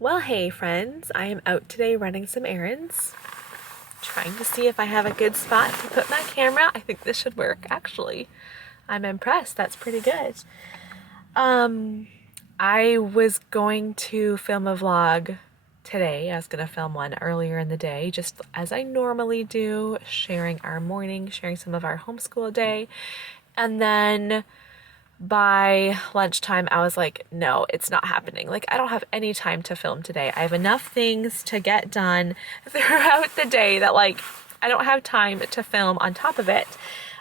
Well, hey friends, I am out today running some errands, trying to see if I have a good spot to put my camera. I think this should work, actually. I'm impressed, that's pretty good. I was going to film a vlog today. I was gonna film one earlier in the day, just as I normally do, sharing our morning, sharing some of our homeschool day. And then by lunchtime, I was like, no, it's not happening. Like, I don't have any time to film today. I have enough things to get done throughout the day that, like, I don't have time to film on top of it.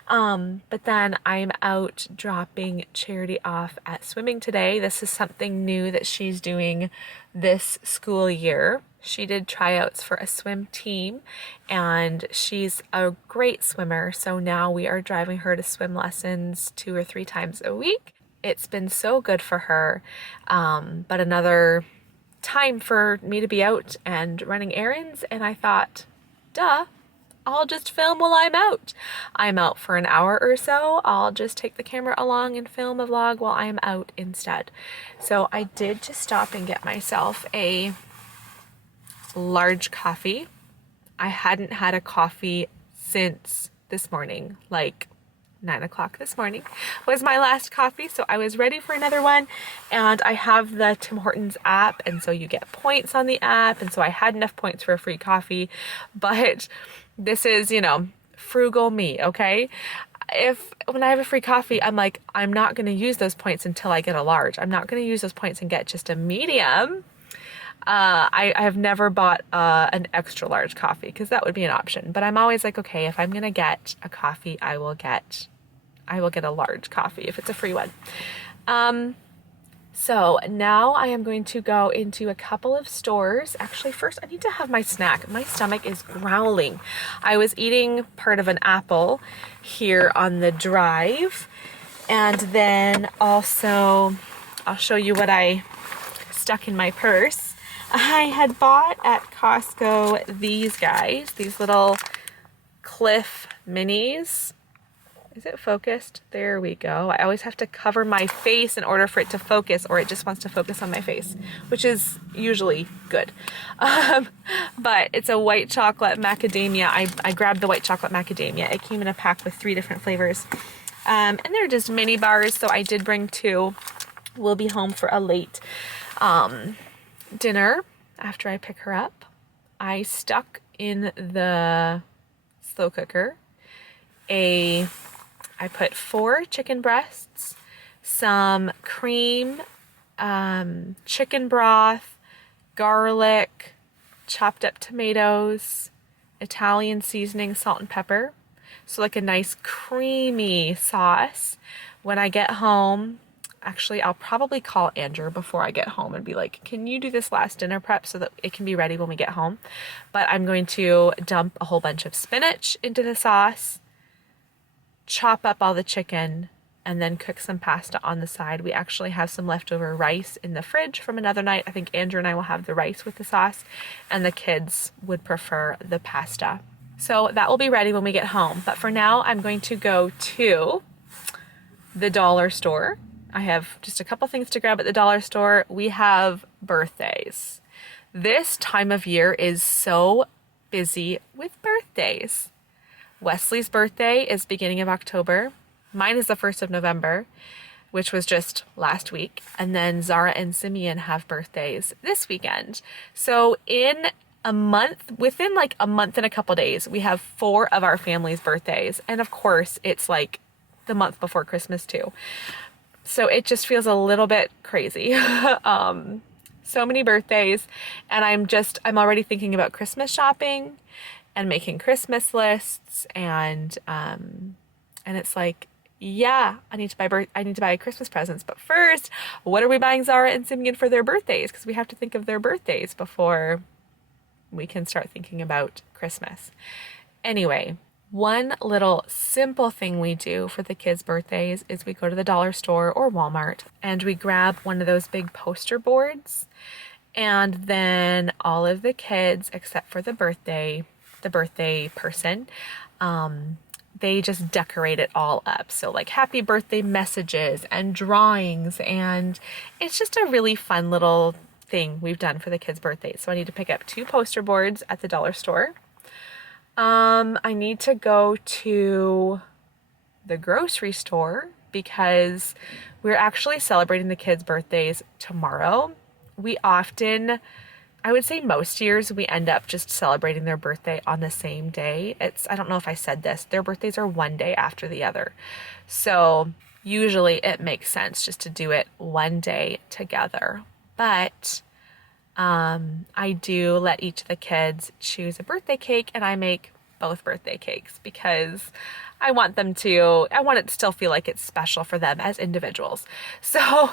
But then I'm out dropping Charity off at swimming today. This is something new that she's doing this school year. She did tryouts for a swim team and she's a great swimmer. So now we are driving her to swim lessons 2 or 3 times a week. It's been so good for her. But another time for me to be out and running errands. And I thought, duh, I'll just film while I'm out. I'm out for an hour or so. I'll just take the camera along and film a vlog while I'm out instead. So I did just stop and get myself a large coffee. I hadn't had a coffee since this morning, like 9 o'clock this morning was my last coffee, so I was ready for another one. And I have the Tim Hortons app, and so you get points on the app, and so I had enough points for a free coffee. But this is, frugal me, okay? When I have a free coffee, I'm like, I'm not going to use those points until I get a large. I'm not going to use those points and get just a medium. I have never bought an extra large coffee because that would be an option. But I'm always like, okay, if I'm gonna get a coffee, I will get a large coffee if it's a free one. So now I am going to go into a couple of stores. Actually, first I need to have my snack. My stomach is growling. I was eating part of an apple here on the drive, and then also I'll show you what I stuck in my purse. I had bought at Costco these guys, these little Cliff minis. Is it focused? There we go. I always have to cover my face in order for it to focus, or it just wants to focus on my face, which is usually good. But it's a white chocolate macadamia. I grabbed the white chocolate macadamia. It came in a pack with 3 different flavors. And they're just mini bars, so I did bring 2. We'll be home for a late dinner after I pick her up. I stuck in the slow cooker I put 4 chicken breasts, some cream, chicken broth, garlic, chopped up tomatoes, Italian seasoning, salt and pepper. So like a nice creamy sauce. When I get home, actually, I'll probably call Andrew before I get home and be like, can you do this last dinner prep so that it can be ready when we get home? But I'm going to dump a whole bunch of spinach into the sauce, chop up all the chicken, and then cook some pasta on the side. We actually have some leftover rice in the fridge from another night. I think Andrew and I will have the rice with the sauce, and the kids would prefer the pasta. So that will be ready when we get home. But for now, I'm going to go to the dollar store. I have just a couple things to grab at the dollar store. We have birthdays. This time of year is so busy with birthdays. Wesley's birthday is beginning of October. Mine is the 1st of November, which was just last week. And then Zara and Simeon have birthdays this weekend. So within like a month and a couple days, we have 4 of our family's birthdays. And of course, it's like the month before Christmas too. So it just feels a little bit crazy. So many birthdays, and I'm already thinking about Christmas shopping and making Christmas lists, and it's like, yeah, I need to buy Christmas presents, but first, what are we buying Zara and Simeon for their birthdays? Because we have to think of their birthdays before we can start thinking about Christmas. Anyway, one little simple thing we do for the kids' birthdays is we go to the dollar store or Walmart and we grab one of those big poster boards, and then all of the kids, except for the birthday person, they just decorate it all up. So like happy birthday messages and drawings, and it's just a really fun little thing we've done for the kids' birthdays. So I need to pick up 2 poster boards at the dollar store. I need to go to the grocery store because we're actually celebrating the kids' birthdays tomorrow. We often, I would say most years, we end up just celebrating their birthday on the same day. I don't know if I said this, their birthdays are one day after the other. So usually it makes sense just to do it one day together. But I do let each of the kids choose a birthday cake, and I make both birthday cakes because I want it to still feel like it's special for them as individuals. So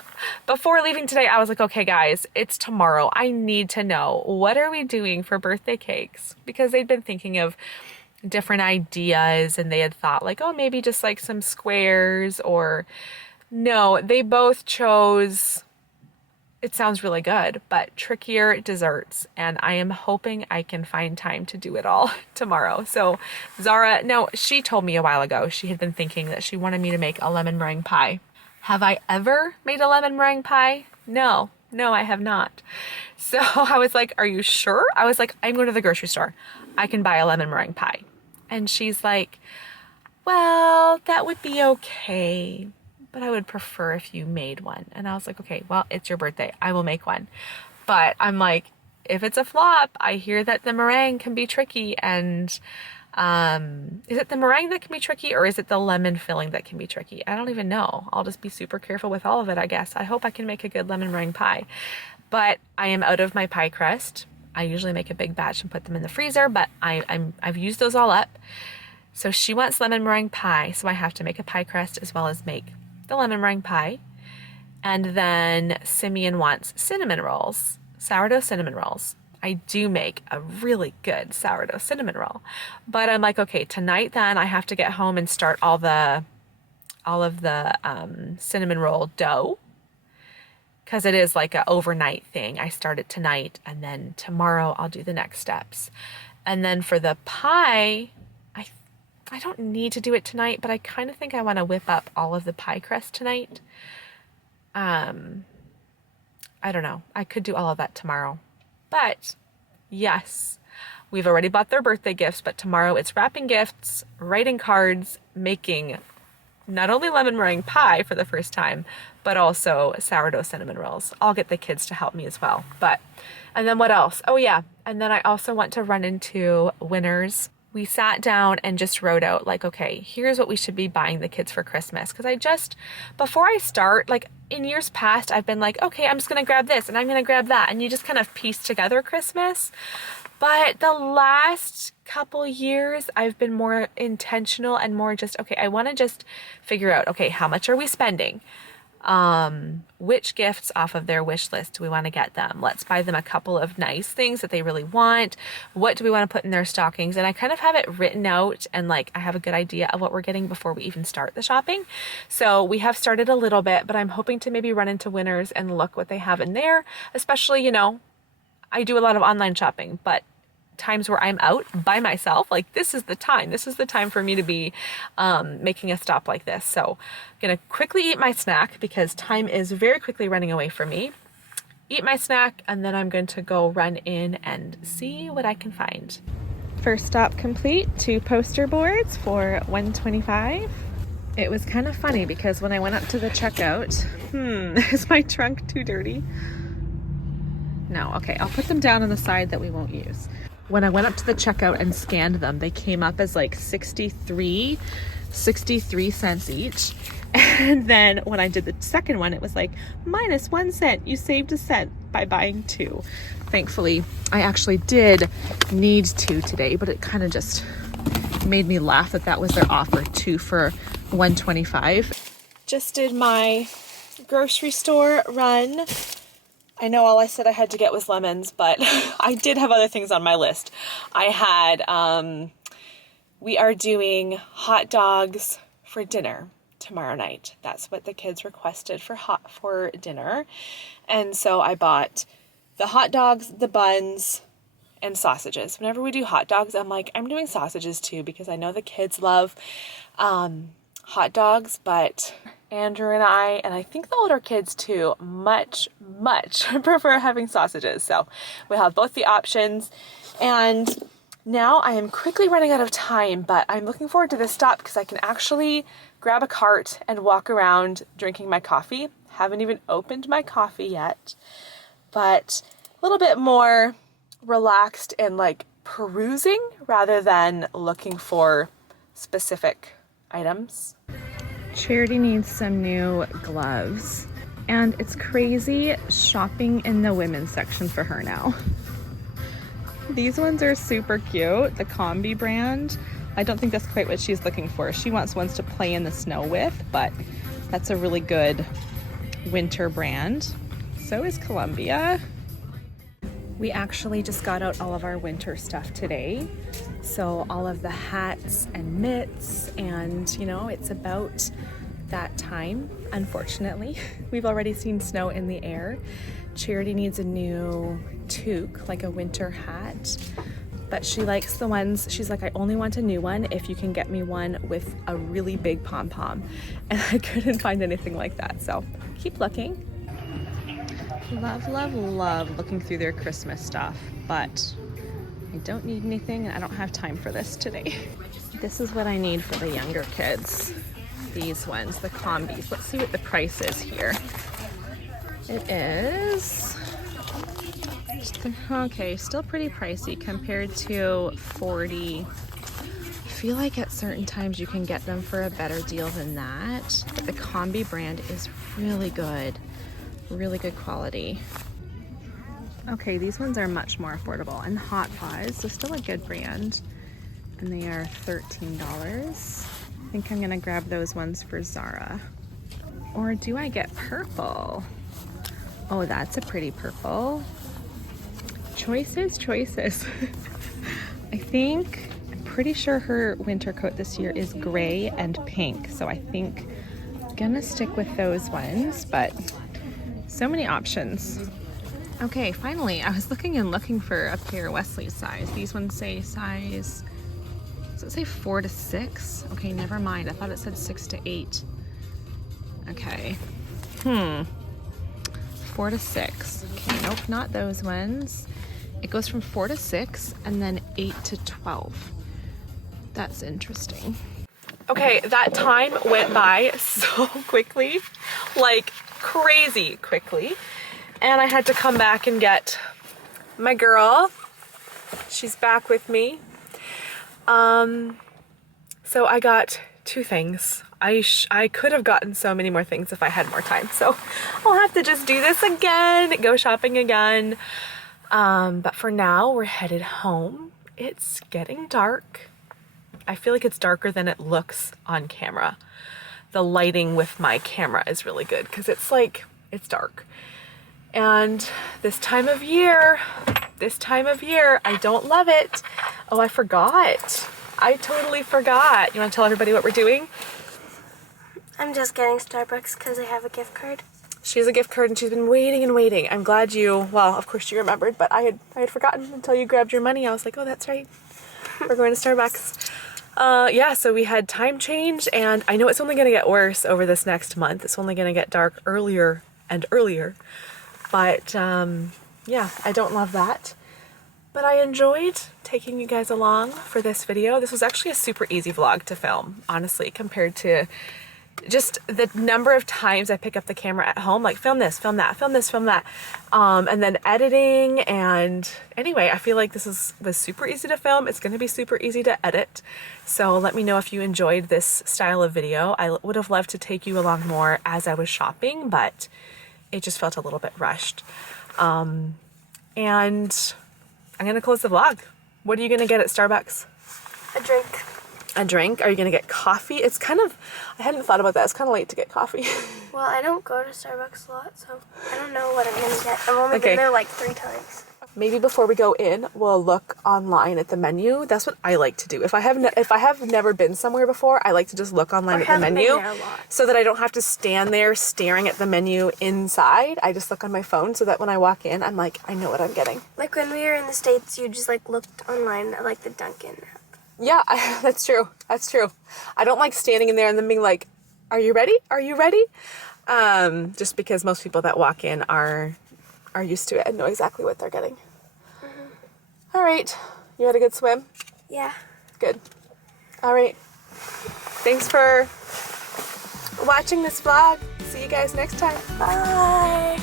before leaving today, I was like, okay, guys, it's tomorrow. I need to know, what are we doing for birthday cakes? Because they'd been thinking of different ideas, and they had thought like, oh, maybe just like some squares, or no, they both chose, it sounds really good, but trickier desserts. And I am hoping I can find time to do it all tomorrow. So Zara, no, she told me a while ago, she had been thinking that she wanted me to make a lemon meringue pie. Have I ever made a lemon meringue pie? No, I have not. So I was like, are you sure? I was like, I'm going to the grocery store. I can buy a lemon meringue pie. And she's like, well, that would be okay, but I would prefer if you made one. And I was like, okay, well, it's your birthday. I will make one. But I'm like, if it's a flop, I hear that the meringue can be tricky. And is it the meringue that can be tricky, or is it the lemon filling that can be tricky? I don't even know. I'll just be super careful with all of it, I guess. I hope I can make a good lemon meringue pie. But I am out of my pie crust. I usually make a big batch and put them in the freezer, but I've used those all up. So she wants lemon meringue pie, so I have to make a pie crust as well as make the lemon meringue pie. And then Simeon wants cinnamon rolls, sourdough cinnamon rolls. I do make a really good sourdough cinnamon roll, but I'm like, okay, tonight then I have to get home and start all of the cinnamon roll dough, because it is like an overnight thing. I start it tonight, and then tomorrow I'll do the next steps. And then for the pie, I don't need to do it tonight, but I kind of think I want to whip up all of the pie crust tonight. I don't know. I could do all of that tomorrow. But yes, we've already bought their birthday gifts, but tomorrow it's wrapping gifts, writing cards, making not only lemon meringue pie for the first time, but also sourdough cinnamon rolls. I'll get the kids to help me as well. And then what else? Oh yeah. And then I also want to run into Winners. We sat down and just wrote out like, okay, here's what we should be buying the kids for Christmas. Because before I start, like in years past, I've been like, okay, I'm just going to grab this and I'm going to grab that. And you just kind of piece together Christmas. But the last couple years, I've been more intentional and more just, okay, I want to just figure out, okay, how much are we spending? Which gifts off of their wish list do we want to get them? Let's buy them a couple of nice things that they really want. What do we want to put in their stockings? And I kind of have it written out, and like I have a good idea of what we're getting before we even start the shopping. So we have started a little bit, but I'm hoping to maybe run into Winners and look what they have in there. Especially, I do a lot of online shopping, but times where I'm out by myself, like this is the time for me to be making a stop like this. So I'm gonna quickly eat my snack because time is very quickly running away from me. Eat my snack, and then I'm going to go run in and see what I can find. First stop complete, 2 poster boards for $125. It was kind of funny because when I went up to the checkout, is my trunk too dirty? No, okay, I'll put them down on the side that we won't use. When I went up to the checkout and scanned them, they came up as like 63 cents each. And then when I did the second one, it was like -1 cent. You saved a cent by buying 2. Thankfully, I actually did need 2 today, but it kind of just made me laugh that was their offer, 2 for $125. Just did my grocery store run. I know all I said I had to get was lemons, but I did have other things on my list. I had, we are doing hot dogs for dinner tomorrow night. That's what the kids requested for dinner. And so I bought the hot dogs, the buns, and sausages. Whenever we do hot dogs, I'm like, I'm doing sausages too, because I know the kids love hot dogs, but Andrew and I think the older kids too, much prefer having sausages. So we have both the options. And now I am quickly running out of time, but I'm looking forward to this stop because I can actually grab a cart and walk around drinking my coffee. Haven't even opened my coffee yet, but a little bit more relaxed and like perusing rather than looking for specific items. Charity needs some new gloves, and it's crazy shopping in the women's section for her now. These ones are super cute, the Combi brand. I don't think that's quite what she's looking for. She wants ones to play in the snow with, but that's a really good winter brand. So is Columbia. We actually just got out all of our winter stuff today. So all of the hats and mitts, and you know, it's about that time, unfortunately. We've already seen snow in the air. Charity needs a new toque, like a winter hat, but she likes the ones, she's like, I only want a new one if you can get me one with a really big pom-pom. And I couldn't find anything like that, so keep looking. Love looking through their Christmas stuff, but I don't need anything and I don't have time for this today. This is what I need for the younger kids. These ones, the combis. Let's see what the price is here. It is, okay, still pretty pricey compared to 40. I feel like at certain times you can get them for a better deal than that. But the Combi brand is really good quality. Okay, these ones are much more affordable, and Hot Paws, so still a good brand, and they are $13. I think I'm gonna grab those ones for Zara. Or do I get purple? Oh, that's a pretty purple. Choices. I'm pretty sure her winter coat this year is gray and pink, so I think I'm gonna stick with those ones, but so many options. Okay, finally, I was looking for a pair Wesley's size. These ones say size, does it say 4 to 6? Okay, never mind. I thought it said 6 to 8. Okay. 4 to 6. Okay, nope, not those ones. It goes from 4 to 6 and then 8 to 12. That's interesting. Okay, that time went by so quickly, like crazy quickly. And I had to come back and get my girl. She's back with me. So I got 2 things. I could have gotten so many more things if I had more time. So I'll have to just do this again, go shopping again. But for now, we're headed home. It's getting dark. I feel like it's darker than it looks on camera. The lighting with my camera is really good because it's it's dark. And this time of year, I don't love it. Oh, I forgot. I totally forgot. You want to tell everybody what we're doing? I'm just getting Starbucks because I have a gift card. She has a gift card and she's been waiting and waiting. I'm glad well, of course you remembered, but I had forgotten until you grabbed your money. I was like, oh, that's right. We're going to Starbucks. Yeah, so we had time change, and I know it's only going to get worse over this next month. It's only going to get dark earlier and earlier. But yeah, I don't love that. But I enjoyed taking you guys along for this video. This was actually a super easy vlog to film, honestly, compared to just the number of times I pick up the camera at home, like film this, film that, film this, film that, and then editing. And anyway, I feel like this was super easy to film. It's going to be super easy to edit. So let me know if you enjoyed this style of video. I would have loved to take you along more as I was shopping, but it just felt a little bit rushed. And I'm going to close the vlog. What are you going to get at Starbucks? A drink. A drink? Are you going to get coffee? It's kind of, I hadn't thought about that. It's kind of late to get coffee. Well, I don't go to Starbucks a lot, so I don't know what I'm going to get. I've only been there like 3 times. Maybe before we go in, we'll look online at the menu. That's what I like to do. If I have never been somewhere before, I like to just look online at the menu so that I don't have to stand there staring at the menu inside. I just look on my phone so that when I walk in, I'm like, I know what I'm getting. Like when we were in the States, you just like looked online at like the Dunkin' app. Yeah, that's true. That's true. I don't like standing in there and then being like, Are you ready? Are you ready? Just because most people that walk in are used to it and know exactly what they're getting. All right. You had a good swim? Yeah. Good. All right. Thanks for watching this vlog. See you guys next time. Bye.